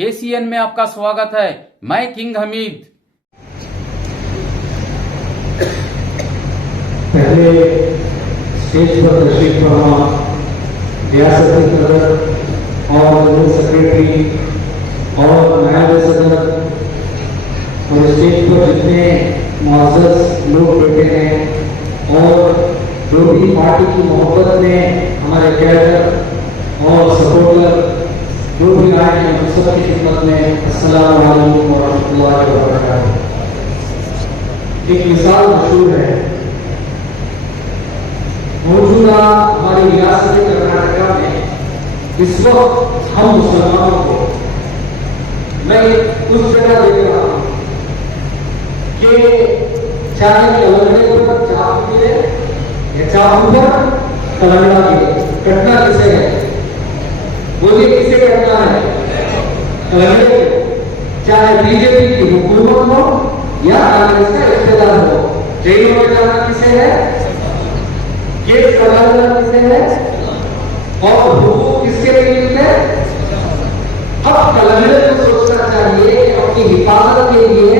KCN में आपका स्वागत है। मैं किंग हमीद। पहले स्टेज पर तशरीफ फरमा रियासती सदर और जनरल सेक्रेटरी और नायब सदर और स्टेज पर जितने मुअज़्ज़ज़ लोग बैठे हैं और जो भी पार्टी की मोहब्बत में हमारे कैडर और सपोर्टर जो भी आए हैं उन सब की खिदमत में अस्सलाम वालेकुम व रहमतुल्लाहि व बरकातहू। एक मिसाल मशहूर है। मौजूदा हमारी रियासत कर्नाटका में इस वक्त हम मुसलमानों को मैं उस जगह देख रहा हूँ कि चाहे कलंगड़े पर चाकू गिरे या चाकू पर कलंगड़ा गिरे, कटना किसे है? बोलिए किसे कटना है? कलंगड़े को। चाहे बीजेपी की हुकूमत हो या कांग्रेस का इख्तियार हो, जेलों में जाना किसे है? केस कराना किसे है? और हुकूक किसके लिए मिलते हैं? अब कलंगड़े को सोचना चाहिए कि अपनी हिफाजत के लिए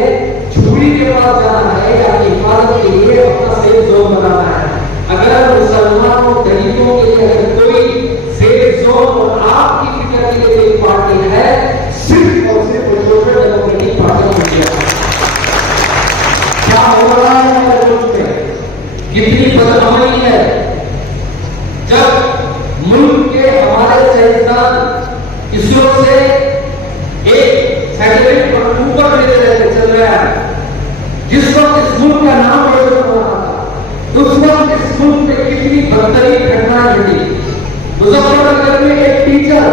छुरी के पास जाना है या अपनी हिफाजत के लिए अपना सेफ जोन बनाना है। अगर मुसलमानों गरीबों के लिए अगर कोई सेफ जोन और आपकी फिक्र के लिए कोई पार्टी है, सिर्फ और सिर्फ सोशल डेमोक्रेटिक पार्टी है। क्या हो रहा है हमारे मुल्क में? कितनी बदअमनी है। जब मुल्क के हमारे साइंसदान इसरो से एक सैटेलाइट पर ऊपर ले रहे चल रहा है, जिस वक्त इस मुल्क का नाम रोशन हो रहा था, उस वक्त इस मुल्क में कितनी बदतरीन घटनाएं घटी। मुजफ्फरनगर में एक टीचर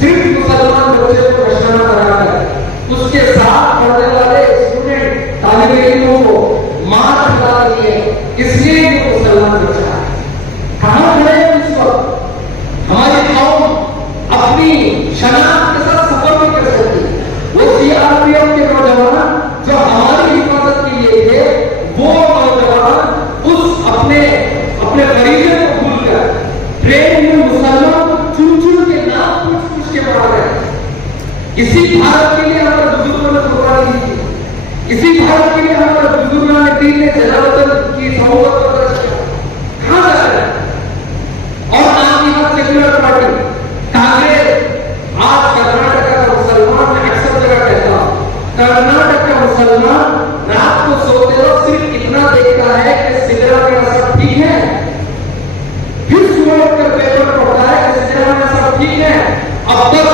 सिर्फ मुसलमान बच्चे को नशा कराकर उसके साथ पढ़ने वाले स्टूडेंट तालिब इल्मों को मार खिला दिए, इसलिए ये मुसलमान बच्चा है। कहां खड़े हैं इस वक्त? हमारी कौम अपनी शनाख्त के साथ सफर नहीं कर सकती। वो सीआरपीएफ के नौजवान जो हमारी हिफाजत के लिए थे, वो नौजवान उस अपने फरीजे को भूलकर ट्रेन में मुसलमान को चुन चुन के नाम पूछ के मार रहे हैं। इसी भारत के लिए हमारे बुजुर्गों ने कुर्बानी दी थी। इसी भारत के लिए हमारे बुजुर्गों ने दीन ने जलावतन की सौगत पर दर्ज किया। कहां जा रहे हैं? और नाम की बात सेक्युलर पार्टी कांग्रेस। आज कर्नाटक का मुसलमान, मैं अक्सर जगह कहता हूं, कर्नाटक का मुसलमान रात को सोते वक्त सिर्फ इतना देखता है कि सिगरा में सब ठीक है, फिर सुबह उठकर पेपर पढ़ता है कि सिगरा में सब ठीक है। अब तक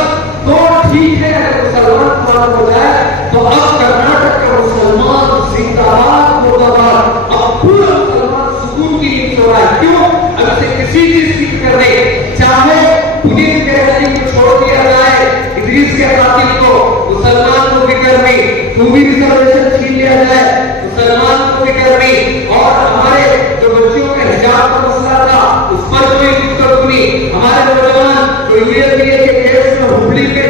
तो ठीक है, मुसलमान मालूम हो जाए तो अब कर्नाटक का मुसलमान जिंदाबाद मुर्दाबाद, अब पूरा मुसलमान सुकून की नींद सो रहा है। क्यों? अब से किसी चीज की फिक्र नहीं। चाहे पुलिस के हरी को छोड़ दिया जाए, इदरीस के कातिल को, मुसलमान को फिक्र नहीं। तू भी रिजर्वेशन छीन लिया जाए, मुसलमान को फिक्र नहीं। और हमारे जो बच्चियों के हिजाब का मसला था, उस पर कोई गुफ्तगू नहीं। हमारे नौजवान जो यूएपीए के केस में हुबली के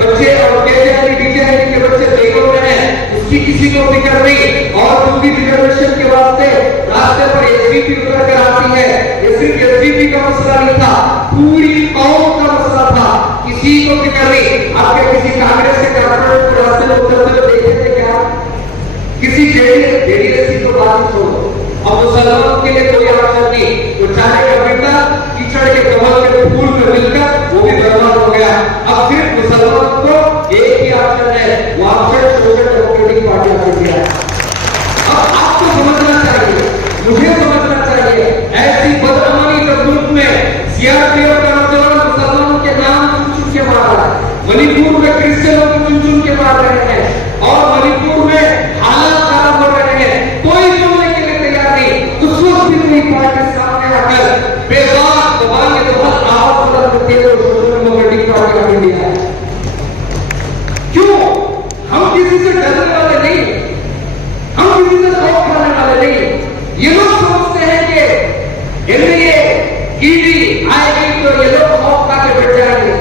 बच्चे और केजीआईडी के बच्चे जेलों में हैं, उसकी किसी को फिक्र नहीं। और जो भी रिजर्वेशन के वास्ते रास्ते पर एसडीपी उतर कर आती है, ये सिर्फ एसडीपी का मसला नहीं था, पूरी कौम का मसला था, किसी को फिक्र नहीं। आपके किसी कांग्रेस के कारपोरेट को रास्ते में उतरते हुए देखे थे क्या? किसी जेडीएस को बात छोड़ो, अब मुसलमान के लिए कोई ऑप्शन नहीं। तो चाहे का बेटा कीचड़ के कमल के फूल में मिलकर वो भी बर्बाद हो गया। अब सिर्फ मुसलमान को एक ही ऑप्शन है, वो ऑप्शन सोशल डेमोक्रेटिक पार्टी ने दिया है। अब आपको समझना चाहिए, मुझे समझना चाहिए, ऐसी बदअमनी के मुल्क में सीआरपीएफ का नौजवान मुसलमानों के नाम चुन चुन के मार रहा है। मणिपुर में क्रिश्चियनों को चुन चुन के मार रहे हैं और मणिपुर में हालात खराब हो रहे हैं। कोई सुनने के लिए तैयार नहीं। उस वक्त भी कोई पार्टी सामने आकर बेबाक दबाएंगे तो बस आवाज बुलंद करते हुए सोशल डेमोक्रेटिक पार्टी का इंडिया है। क्यों? हम किसी से डरने वाले नहीं, हम किसी से खौफ खाने वाले नहीं। ये लोग समझते हैं कि एनडीए ईडी आएगी तो ये लोग खौफ खा के बैठ जाएंगे,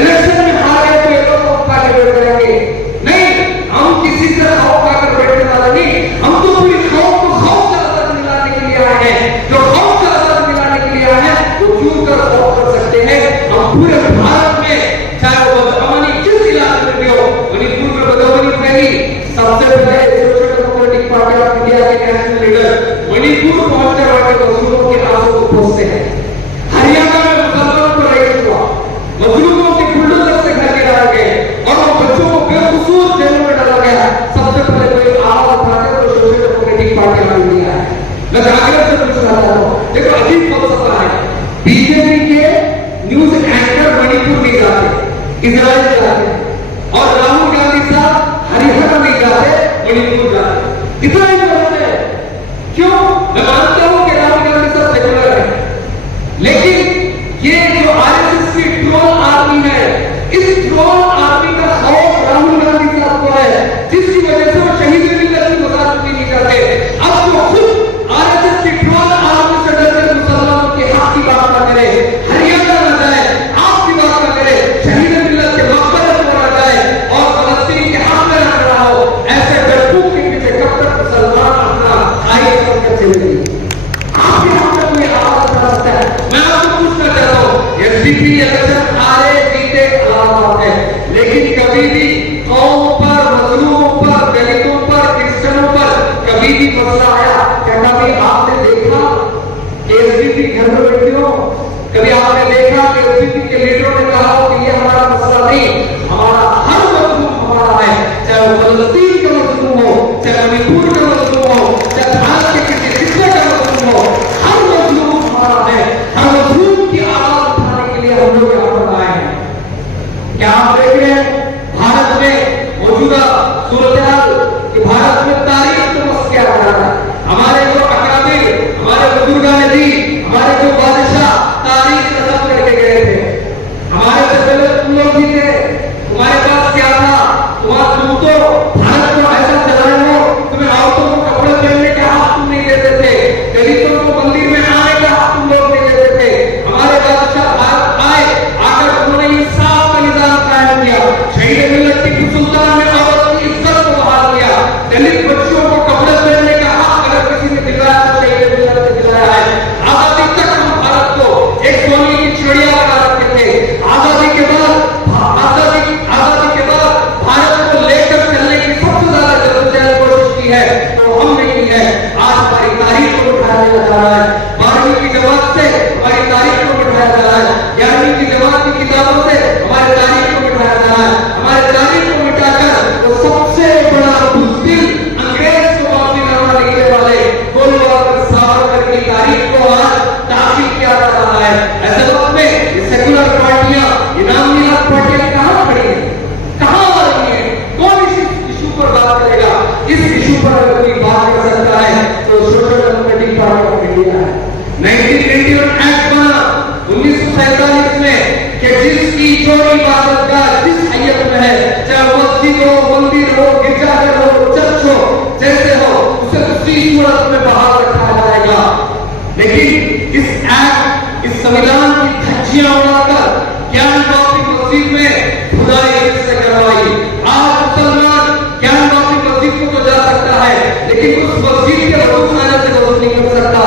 इलेक्शन में हार गए तो ये लोग खौफ खा के बैठ जाएंगे। नहीं, हम किसी से खौफ खाकर बैठने वाले नहीं। हम तो पूरी खौफ को खौफ से आजाद दिलाने के लिए आए हैं। जो खौफ से आजाद दिलाने के लिए आए हैं वो चूक कर खौफ कर सकते हैं। हम पूरे भारत में चाहे वो बदअमनी जिस इलाके मणिपुर नहीं जाते, इजराइल जाते, और राहुल गांधी साहब हरियाणा नहीं जाते, मणिपुर जाते। इतना ही फर्क है। क्यों? मैं मानता हूं कि राहुल गांधी साहब सेकुलर है, लेकिन ये जो आरएसएस की ट्रोल आर्मी है, इस ट्रोल आर्मी का खौफ राहुल गांधी साहब को है, जिसकी वजह से वो शहीद मिल्लत की वकालत भी नहीं करते। अब वो खुद आरएसएस की ट्रोल आर्मी से डरकर मुसलमानों के हक की बात ना करे, हरियाणा ना जाए, आपकी बात ना करे, शहीद मिल्लत के मकबरे पर ना जाए और फलस्तीन के हक में ना खड़ा हो। ऐसे बेवकूफ के पीछे कब तक मुसलमान अपना आगे चलकर चलेंगे? आपके हक में कोई आवाज उठा सकता है? मैं आपको पूछना चाहता हूं, एसडीपी इलेक्शन हारे जीते अलग बात है, लेकिन कभी भी कौम पर, मजलूमों पर, दलितों पर, क्रिश्चियनों पर कभी भी मसला आया? क्या कभी आपने देखा कि एसडीपी घर में बैठियों, कभी आपने देखा कि एसडीपी के लीडरों ने कहा कि ये हमारा मसला नहीं, हमारा हर मजलूम हमारा है, चाहे वो फलस्तीन का मजलूम हो, चाहे मणिपुर का मजलूम हो, चाहे भारत के किसी हिस्से का मजलूम हो, हर मजलूम हमारा है। हर मजलूम की आवाज उठाने के लिए हम लोग यहाँ पर आए हैं। क्या आप देख रहे हैं भारत में मौजूदा सूरत-ए-हाल कि भारत में तारीख को मस किया जा रहा है? हमारे जो अकाबिर, हमारे बुजुर्गान दी, हमारे जो बादशाह तारीख खत्म करके गए थे, हमारे से पहले तुम लोग भी थे, तुम्हारे पास क्या था? तुम तो भारत को ऐसा चलाए हो, तुम्हें औरतों को कपड़े पहनने का हक तुम नहीं देते थे, दलितों को मंदिर में आने का हक तुम लोग नहीं देते थे। हमारे बादशाह भारत आए, आकर उन्होंने इंसाफ का निजाम कायम किया, शहीद मिल्लत टीपू सुल्तान ने औरत की इज्जत को बहाल किया, दलित बच्चों को कपड़े पहनने का हक अगर किसी ने दिलाया तो शहीद मिल्लत ने दिलाया है। आजादी तक हम भारत को एक सोने की चिड़िया बना रखे थे। आजादी के बाद भारत को लेकर चलने की सबसे ज्यादा जद्दोजहद कोशिश की है तो हमने की है। आज हमारी तारीख को उठाया जा रहा है, 12वीं की जमात से हमारी तारीख को उठाया जा रहा है, 11वीं की जमात की किताबों से हमारी तारीख को उठाया जा रहा है। हमारे तारीख को मिटाकर वो सबसे बड़ा बुज़दिल अंग्रेज को माफी नामा लिखने वाले गोलवार सावरकर की तारीख को आज तारीफ किया जा रहा है। ऐसे वक्त में ये सेकुलर पार्टियां, ये नामनिहाद पार्टियां कहां खड़ी हैं, कहां आ रही हैं? कौन इस इशू पर बात करेगा? इस इशू पर अगर कोई बात कर सकता है तो social democratic party of India है। 1921 एक्ट बना 1947 में कि जिसकी जो इबादत का जिस हैयत में है, चाहे मस्जिद हो, मंदिर हो, गिरजाघर हो, चर्च हो, जैसे हो, उसे उसी सूरत में बहाल रखा जाएगा। लेकिन इस एक्ट, इस संविधान की धज्जियां उड़ाकर ज्ञान वापी मस्जिद में खुदाई से करवाई। आज मुसलमान ज्ञान वापी मस्जिद को तो जा सकता है, लेकिन उस मस्जिद के वजू खाने से वजू नहीं कर सकता।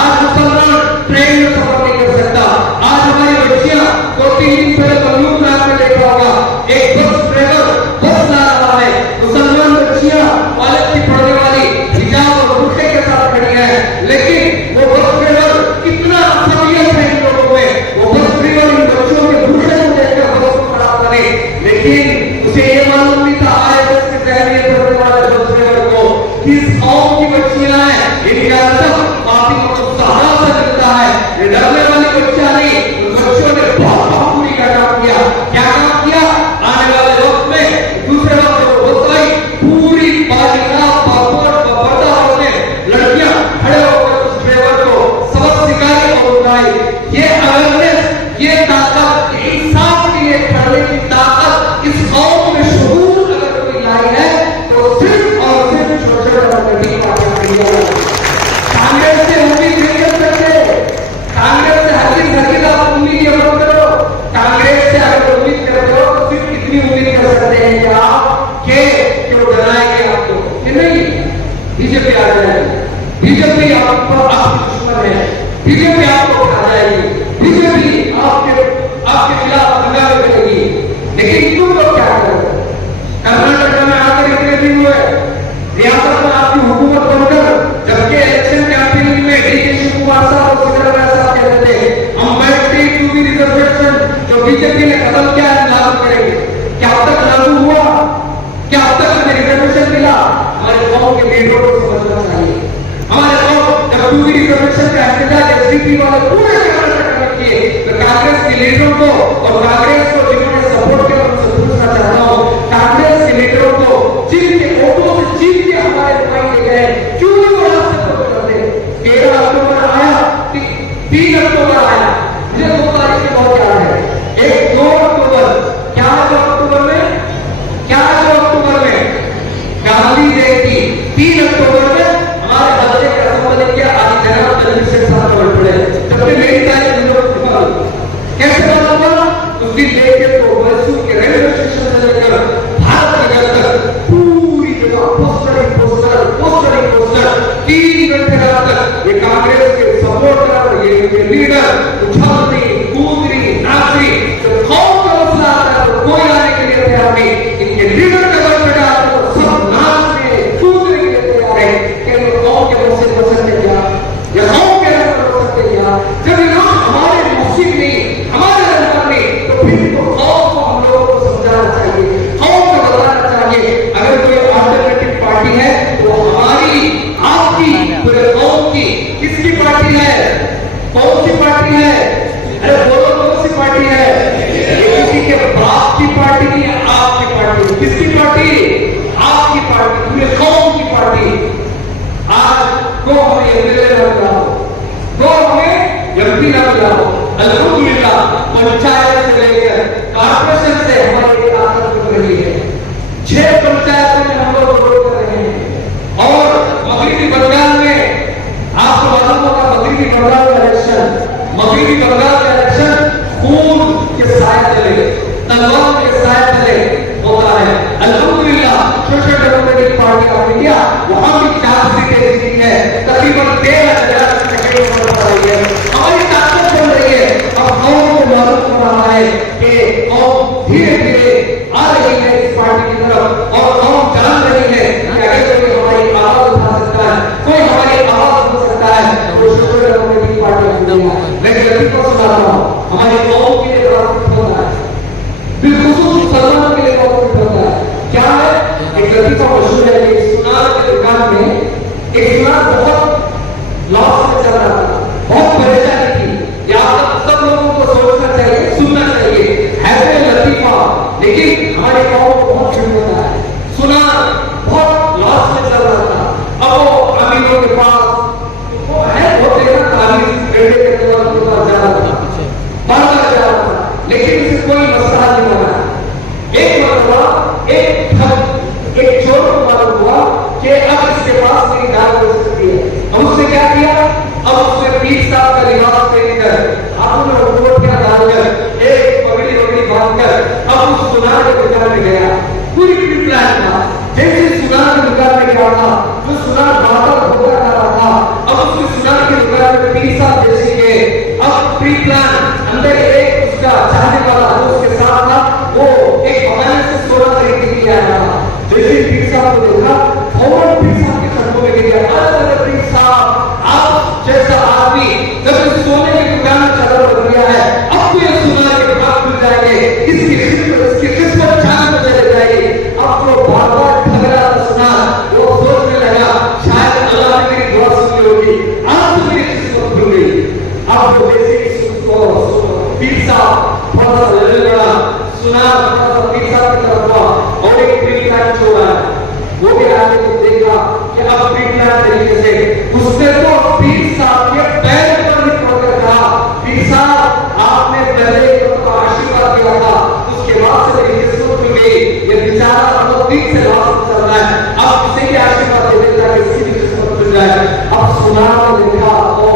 आज मुसलमान ट्रेन में सफर नहीं कर सकता। आज हमारी बच्चियां 2-3 दिन पहले बंगलुरु में आपने देखा होगा, एक बस ड्राइवर बस ला रहा है, मुसलमान बच्चियां कॉलेज की पढ़ने वाली हिजाब और बुर्के के साथ खड़ी है, लेकिन वो बस ड्राइवर कितना असभ्य है इन लोगों में, वो बस ड्राइवर इन बच्चों के बुर्के को देखकर बस को खड़ा करे, लेकिन उसे ये मालूम नहीं था आरएसएस के जहरिए पढ़ने वाले बस ड्राइवर को कि इस कौम की बच्चियां हैं, इनका सब काफी सहारा से मिलता है। ये डरने वाली बच्चियां नहीं, बच्चों ने बहुत पूरी का काम किया। क्या काम किया? आने वाले वक्त में दूसरे वक्त में होता ही पूरी बालिका पर्दा होने लड़कियां खड़े होकर उस ड्राइवर को सबक सिखाई और उठाई। ये अवेयरनेस, ये ताकत, इंसाफ के लिए खड़े की ताकत इस कौम में शऊर अगर कोई लाई है तो सिर्फ और सिर्फ सोशल डेमोक्रेटिक पार्टी है। कांग्रेस से उम्मीद नहीं कर सकते, कांग्रेस से हरगिज़ आप उम्मीद मत करो। कांग्रेस से अगर उम्मीद करते हो तो सिर्फ इतनी उम्मीद कर सकते हैं कि आप के वो डराएंगे आपको कि नहीं बीजेपी आ जाएगी, बीजेपी आपको आपकी दुश्मन है, बीजेपी आपको खा जाएगी, बीजेपी आपके खिलाफ हंगामे करेगी। लेकिन तुम लोग क्या करोगे? कर्नाटक में आकर इतने दिन हुए, रियासत में आपकी हुकूमत बनकर, जबकि इलेक्शन कैंपेनिंग में डीके शिवकुमार साहब और सिद्धरामैया साहब कहते थे हम बैठते टू बी रिजर्वेशन जो बीजेपी ने खत्म किया है लागू करेंगे। क्या अब तक लागू हुआ? क्या अब तक हमें रिजर्वेशन मिला? हमारे कौम के लीडरों को समझना चाहिए। हमारे कौम जब टू बी रिजर्वेशन का एहतजाज एसडीपी वाले पूरे कर्नाटक में किए तो कांग्रेस के लीडरों को और कांग्रेस देखे तो मैसूर के रेलवे स्टेशन से लेकर भारत नगर तक पूरी जगह पोस्टर ही पोस्टर 3 घंटे तक ये कांग्रेस के सपोर्टर ये लीडर उछलती कूदती नाचती। जब कौन का मसला आता है तो कोई आने के लिए तैयार नहीं। इनके लीडर का बल बेटा तो सब नाचने कूदने के लिए तैयार है कि कौन के मुंह से बच सकते क्या या कौन के रंग बच सकते क्या। जब ये लोग हमारे मुसीब नहीं हमारे रंग नहीं तो फिर तो कौन को हम लोगों को समझाना चाहिए, कौन को बताना चाहिए। अगर कोई अल्टरनेटिव पार्टी है तो हमारी आपकी पूरे कौम की किसकी पार्टी है, कौन सी पार्टी है? अरे बोलो कौन सी पार्टी है? ये किसी के बाप की पार्टी नहीं है, आपकी पार्टी। किसकी पार्टी? आपकी पार्टी, पूरे कौम की पार्टी। आज को हमें एमएलए ना मिलाओ, को हमें एमपी ना मिलाओ, अल्हम्दुलिल्लाह पंचायत से लेकर कॉर्पोरेशन से हमारी ताकत बढ़ रही है। 6 पंचायतों में हम लोग वोट कर रहे हैं और मगरबी बंगाल में आपको मालूम होगा मगरबी बंगाल का इलेक्शन खून के साए तले तलवार के साए तले होता है। अल्हम्दुलिल्लाह social democratic party of India वहां भी 4 सीटें जीती है, तकरीबन 13,000 सीटें बढ़ रही है, हमारी ताकत बढ़ रही है। अब कौन को मालूम हो रहा है कि कौन धीरे-धीरे आ रही है इस पार्टी की तरफ और कौन जान रही है कि अगर कोई हमारी आवाज उठा सकता है, कोई हमारी आवाज सुन सकता है तो social democratic party of India. मैं गलती को सुना रहा हूँ, हमारी कौम के लिए बहुत होता है, बिल्कुल मुसलमान के लिए बहुत होता है। क्या है? एक गलती का मशहूर है कि सुनार के दुकान में एक सुनार बहुत लॉस में चल रहा था, बहुत परेशानी थी। या सब लोगों को सोचना चाहिए, सुनना चाहिए, है लतीफा, लेकिन हमारे कौम को बहुत झूठ होता है। सुनार बहुत लॉस में चल रहा था, अब वो अमीरों के पास वो है होते ना तारीफ गड्ढे के तौर पर जा रहा था, बाहर जा रहा था, लेकिन इसे कोई मसला नहीं बना। एक मरतबा एक चोर को मालूम हुआ कि अब इसके पास मेरी जान हो सकती है। अब उसने क्या किया? अब उसने पीर साहब का लिबास पहनकर हाथों में अंगूठियां डालकर एक पगड़ी बांधकर अब उस सुनार के दुकान में गया। पूरी प्लान था। जैसे सुनार की दुकान में गया था, जो सुनार बाहर होकर आ रहा था, अब उसके सुनार की दुकान में पीर साहब जैसे गए। अब प्री प्लान अंदर एक उसका चाहने वाला जो उसके साथ था वो एक बहाने से 16 तारीख के लिए आया था। जैसे पीर साहब को देखा फौरन पीर साहब के सड़कों में गिर गया। अरे पीर साहब, आप जैसा आदमी जब सोने की दुकान में चादर बन गया है, अब तो ये सुनार के भाग खुल जाएंगे, इसकी किस्मत जान में चले जाएगी। अब तो बार-बार ठग रहा था सुनार, वो सोचने लगा शायद अल्लाह ने मेरी दुआ सुन ली होगी, आज तो मेरी किस्मत खुल गई। अब वो जैसे पीर साहब थोड़ा सा लड़ने लगा, सुनार थोड़ा सा पीर साहब की तरफ हुआ और एक प्री प्लान छोड़ा, वो भी आगे को देखा कि अब प्री प्लान तरीके से उसने तो पीर साहब के पैर पर ही पकड़ कहा, पीर साहब आपने पहले तो आशीर्वाद दिया था, उसके बाद से मेरी किस्मत खुल गई, ये बेचारा बहुत दिन से लाश चल रहा है, अब इसे भी आशीर्वाद दे देता कि इसकी भी किस्मत खुल जाए। अब सुनार ने देखा वो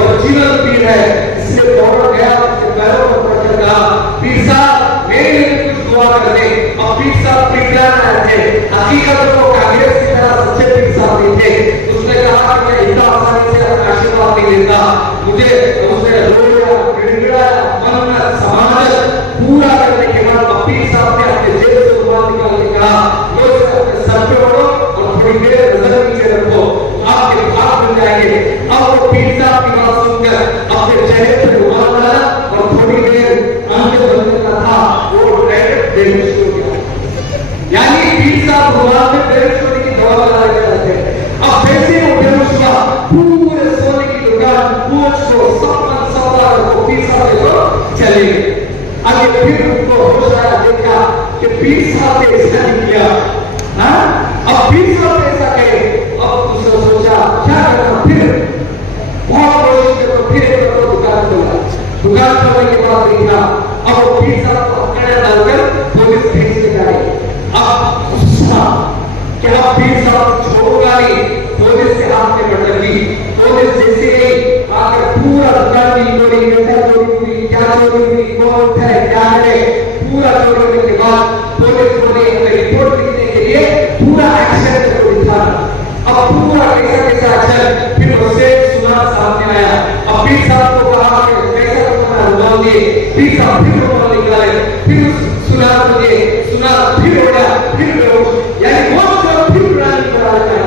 ओरिजिनल पीर है, इसलिए दौड़ गया, उसके पैरों पर पकड़ कहा, पीर साहब मेरे लिए कुछ दुआ कर दे। अब पीर साहब पीर आए थे, हकीकत में वो कांग्रेस की तरह सच्चे पीर साहब नहीं थे। उसने कहा कि मैं इतना आसानी से आशीर्वाद नहीं लेता, मुझे उसने रोया, गिड़गिड़ाया, मन्नत समानत पूरा करने के बाद पीर साहब ने अपने जेब से रुमाल निकाल के कहा, लो इसे अपने सर पे ओढ़ो और थोड़ी देर नजर नीचे रखो, आपके भाग बन जाएंगे। अब वो पीर साहब की बात सुनकर अपने चेहरे पे रुमाल डाला और थोड़ी देर आंखें बंद करना था, वो डायरेक्ट बेहोश हो गया। यानी पीर साहब रुमाल में बेहोश होने की दवा लगा रहे थे। अब जैसे वो बेहोश हुआ, पूरे सोने की दुकान पूछ को सब सौदा को पीर साहब को चले गए। अब ये फिर उनको होश आया, देखा कि पीर साहब ने ऐसा नहीं किया, हाँ अब पीर साहब ने ऐसा करे। अब उसने सोचा क्या करना, फिर बहुत कोशिश की तो फिर एक दुकान खोला। दुकान खोलने के बाद देखा अब वो पीर साहब को पकड़े डालकर पुलिस भेज के गए। अब गुस्सा कि अब पीर साहब छोड़ूंगा नहीं, पुलिस के हाथ में पड़ गई। पुलिस जैसे गई आकर पूरा दुकान की चोरी, कैसा चोरी हुई, क्या चोरी हुई, कौन है क्या है फिर रोमाल निकाले, फिर सुना मुझे, सुना फिर हो गया, फिर बेहोश, यानी वो जो फिर प्लान करा लेता है,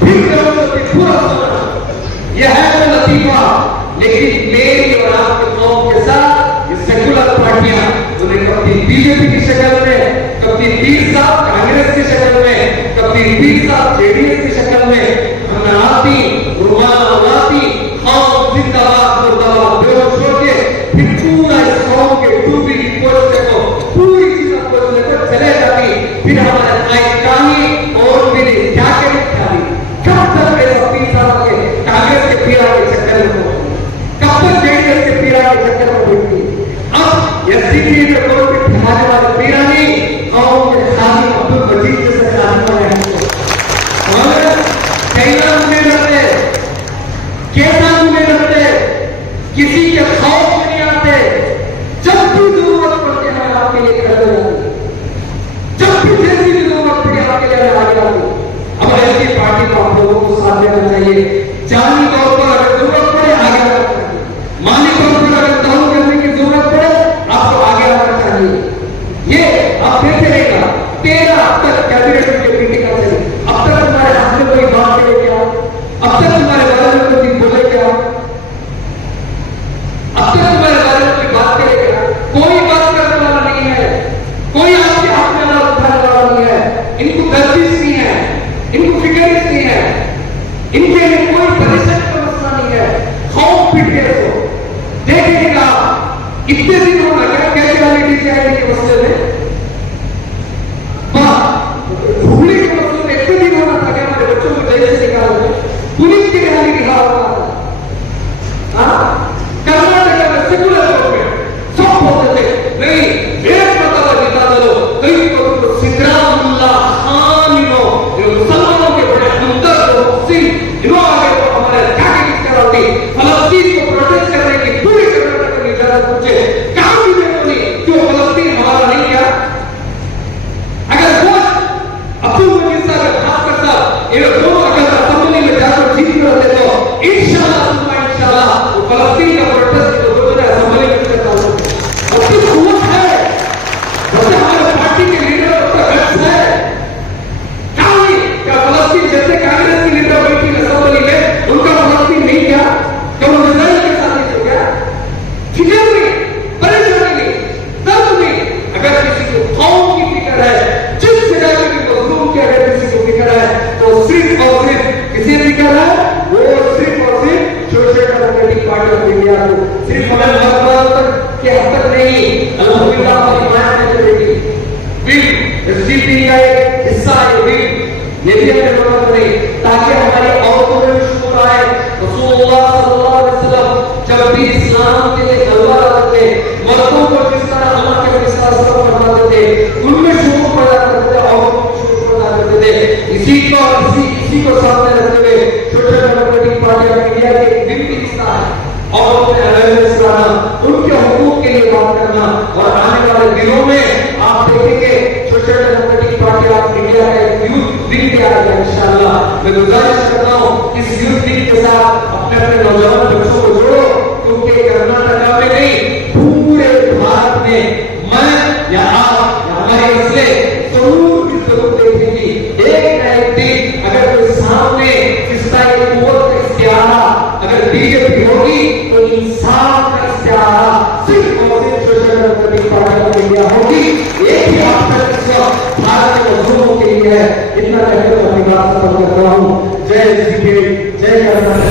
फिर बेहोश होती पूरा सोना, यह है वो लतीफा। लेकिन मेरी और आपके कौम के साथ ये सेकुलर पार्टियां उन्हें कभी बीजेपी की शक्ल में, कभी पीर साहब कांग्रेस की शक्ल में, कभी पीर साहब जेडीएस की शक्ल में मनाती, रुमाल उड़ाती, कौम जिंदाबाद मुर्दाबाद बेहोश होके फिर पूरा इस कौम के डूबी की कोशिश को पूरी चीज़ को लेकर चले जाती, फिर हमारे नायकानी और फिर क्या के खाली कब तक ऐसा पीर साहब के कांग्रेस के पीरा के चक्कर में, कब तक जेडीएस के पीरा के चक्कर में बैठती। अब एसडीपी में कोई हमारे वाले पीरा नहीं, कौम के खाली अब्दुल मजीद जैसे खाली वाले हैं और कैला में रहते, कैसा में रहते, किसी के खौफ में नहीं आते, जब भी जरूरत पड़ती है आपके लिए खड़े हो जाते, जब भी जैसी भी जरूरत पड़ी आपके लिए आगे आते। अब ऐसी पार्टी को आप लोगों को साथ देना चाहिए, जानी तौर पर अगर जरूरत पड़े आगे आना चाहिए, माली तौर पर अगर दान करने की जरूरत पड़े आपको आगे आना चाहिए। ये आप देखते रहेगा 13 अब तक कैबिनेट की मीटिंग चली, अब तक तुम्हारे हाथ में कोई बात करे क्या, अब तक तुम्हारे बारे में कोई बोले क्या, अब तक तुम्हारे बारे में कोई बात करे क्या, कोई बात करने वाला नहीं है, कोई आपके हाथ में ना उठाने वाला नहीं है, इनको गर्दिश नहीं है, इनको फिक्र नहीं है, इनके लिए कोई परेशानी का मसला नहीं है। खौफ पिट गए तो देखेगा इतने दिन हो गया कैसे वाली चाहिए के मसले में भूले के मसले में इतने दिन होना था कि हमारे बच्चों को जेल से निकाल पुलिस के लिए निकाल कर्नाटक में सेकुलर गवर्नमेंट सब बोलते थे नहीं एक मतलब जिता दो कहीं तो सिद्धरामुल्ला खान मुसलमानों के बड़े हमदर्द आगे तो हमारे क्या कराती फलस्तीन को प्रोटेस्ट करने की पूरी कर्नाटक की इजाजत मुझे कहां भी नहीं क्यों फलस्तीन हमारा नहीं किया। अगर वो अब्दुल मजीद साहब खासकर साहब ये दोनों अगर असेंबली में जाकर जीत करते तो इंशाल्लाह वो फलस्तीन का प्रोटेस्ट तो दोनों असेंबली में करता हो और किस हुआ है जैसे हमारे पार्टी के लीडर उसका गट्स है क्या फलस्तीन जैसे कांग्रेस की लीडर बैठी असेंबली में उनका फलस्तीन नहीं क्या क्या वो इजराइल के साथ नहीं क्या फिक्र नहीं परेशानी नहीं दर्द नहीं। अगर किसी को कौम की फिक्र है जिस जगह के भी मजलूम की अगर किसी को फिक्र है तो सिर्फ और सिर्फ किसी फिक्र है वो सिर्फ और सिर्फ social democratic party of India को सिर्फ हमें मजबूत के हद तक नहीं अल्हम्दुलिल्लाह हमारी मां ने बेटी बिल एसडीपी का एक हिस्सा है बिल ये भी हमें मदद करें ताकि हमारी औरतों में शुक्र आए। रसूलुल्लाह सल्लल्लाहु अलैहि वसल्लम जब भी इस्लाम के लिए गलबा करते मर्दों को जिस तरह अल्लाह के विश्वास फरमाते थे उनमें शुक्र पैदा करते थे, औरतों में शुक्र पैदा करते थे। इसी को सामने रखते हुए social democratic party of India के एक दिन की हिस्सा है और उन्हें अवेयरनेस कराना, उनके हुकूक के लिए बात करना और आने वाले दिनों में आप देखेंगे social democratic party of India का एक यूथ विंग भी आएगा इंशाअल्लाह। मैं गुजारिश करता हूँ इस यूथ विंग के साथ अपने अपने नौजवान बच्चों को जोड़ो क्योंकि कर्नाटक में नहीं पूरे भारत में मैं या आप या हमारे मसले जरूर देखेंगी। एक न एक दिन अगर कोई सामने इसका एक कुव्वत का इस्तिहारा अगर बीजेपी होगी तो इंसाफ का इस्तिहारा सिर्फ और सिर्फ social democratic party of India होगी। एक ही आपका भारत के मजलूमों के लिए है। इतना कहकर अपनी बात खत्म करता हूँ। जय श्री जय कर्नाटक।